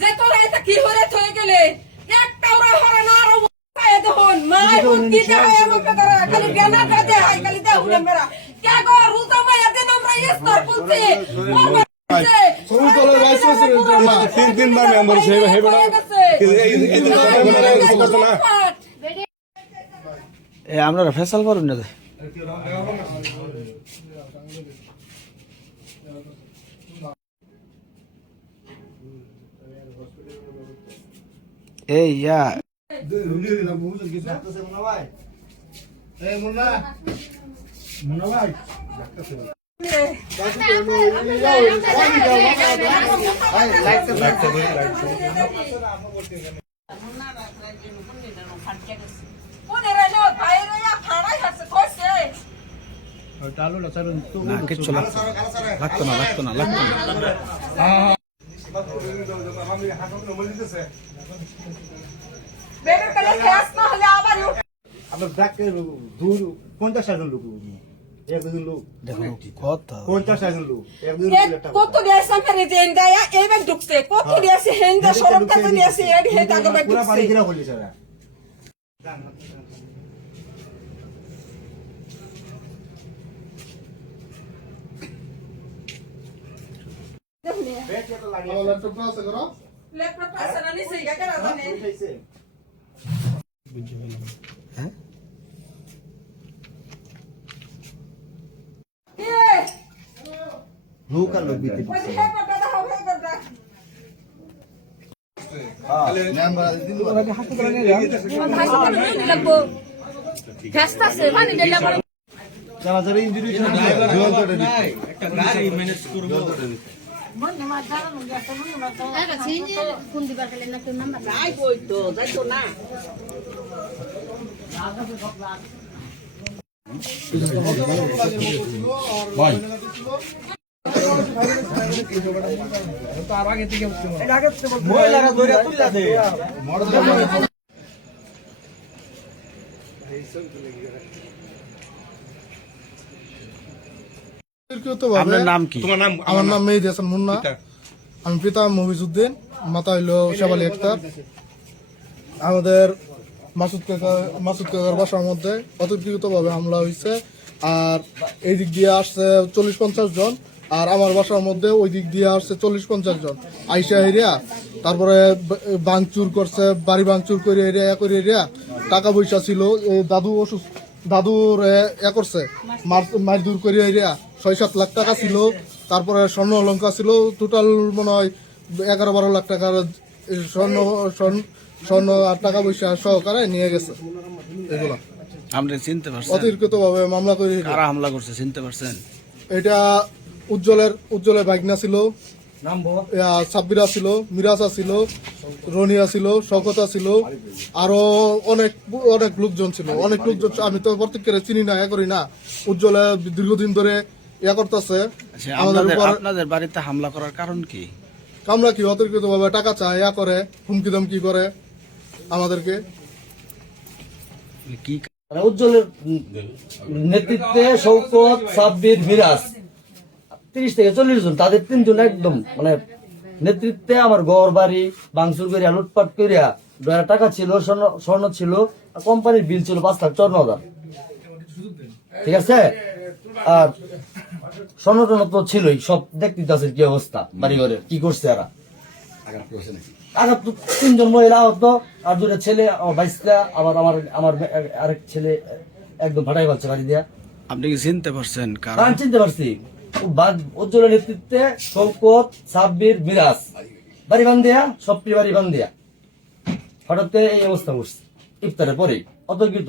যে তোরা এটা কি হরে হয়ে গেলে একটা ওরা হরে না আর দেখুন মাই বুদ্ধি দেয় আমাকে তারা খালি জ্ঞানা দে হাই খালি দে হুলে মেরা কে গো রুজা মায়া দিন আমরা ইস্তার বলছি তিন দামে আমার সেই হেবড়া এ আপনারা ফেসাল করুন না এই ইয়া কিচ্ছু লাগতো না আপনার ব্যাগকে দূর 50 জন লোক একজন লোক দেখুন কত 50 জন লোক কত দিয়েছে আমারে দেন গায়া এইবার ঢুকছে কত দিয়েছে হেন্দা সরব কাছে দিয়েছে এডি হেতা গবে পুরো পানি ঢুকছে গিরা বলি স্যার ল্যাপটপ আছে না নিছে গা কেন জানেন হ্যাঁ লোক আর লোক বিতে ওই হে করতে দাও হে করতে লাগবো ফেস্তাছে মানে দিলে বড় যারা যারা ইনজুরি একটা গাড়ি ম্যানেজ করব ফোন দিবার গেলে না তোর নাম্বার আই কই তো যাইতো না মহিলারা ধরে তুলে দে আপনার নাম কি? আমার নাম মেহেদি হাসান মুন্না। আমি পিতা মফিজউদ্দিন, মাতা হইল শেফালি আক্তার। আমাদের মাসুদ কাকার বাসার মধ্যে অতর্কিত ভাবে হামলা হয়েছে। আর এই দিক দিয়ে আসছে 40-50 জন, আর আমার বাসার মধ্যে ওই দিক দিয়ে আসছে 40-50 জন আইসা এরিয়া। তারপরে ভাঙচুর করছে, বাড়ি ভাঙচুর করে এরিয়া করে এরিয়া। টাকা পয়সা ছিল, দাদু অসুস্থ, দাদুর করছে মার দূর করে এরিয়া। 6-7 লাখ টাকা ছিল, তারপরে স্বর্ণ অলঙ্কার ছিল, টোটাল মনে হয় 11-12 লাখ টাকার স্বর্ণ আর টাকা পয়সা সহকারে নিয়ে গেছে। এগুলা আপনি চিনতে পারছেন অতিরিক্ত ভাবে মামলা করে। কারা হামলা করছে চিনতে পারছেন? এটা উজ্জ্বলের ভাগনা ছিল, সাব্বিরা ছিল, মিরাজা ছিল, রনিয়া ছিল, শওকতা ছিল, আরো অনেক লোকজন ছিল। অনেক লোকজন আমি তো প্রত্যেককে চিনি না, করি না। উজ্জ্বলে দীর্ঘদিন ধরে করতেছে আমাদের উপর। আপনাদের বাড়িতে হামলা করার কারণ কি? কামলা কি অতিরিক্ত ভাবে টাকা চায়, করে হুমকি ধমকি করে আমাদেরকে। কি উজ্জ্বলের নেতৃত্বে শওকত, সাব্বির, মিরাজ 30 থেকে 40 জন, তাদের 3 জন একদম মানে নেতৃত্বে আমার ঘর বাড়ি ভাঙচুর করিয়া লুটপাট করিয়া টাকা ছিল, স্বর্ণ ছিল, কোম্পানির বিল ছিল 5,54,000। ঠিক আছে, আর স্বর্ণ টর্ণ তো ছিলই, সব দেখতে আছে কি অবস্থা বাড়ি ঘরের, কি করছে এরা। আঘাত 3 জন মহিলা আহত, আর 2টা ছেলে বাইসটা, আবার আমার আরেক ছেলে একদম ফাটাই পাচ্ছে বাড়ি দিয়া। আপনি কি চিনতে পারছেন কারণ? আমি চিনতে পারছি, উজ্জ্বলের নেতৃত্বে শওকত, সাব্বির, মিরাজ বাড়ি বান্ধিয়া, সবটি বাড়ি বান্ধিয়া হঠাৎ এই অবস্থা করছে ইফতারের পরেই অতর্কিত।